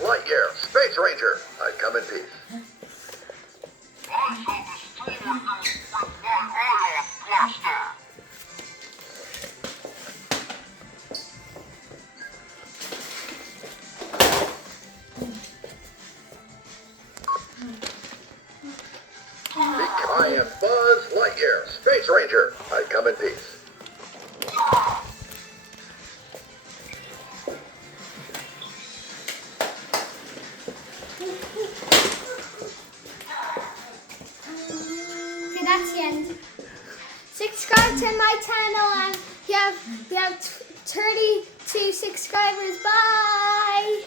Lightyear, Space Ranger, I come in peace. I shall destroy you with my ion blaster. I am Buzz Lightyear, Space Ranger, I come in peace. Okay, that's the end. Subscribe to my channel and we have 32 subscribers. Bye!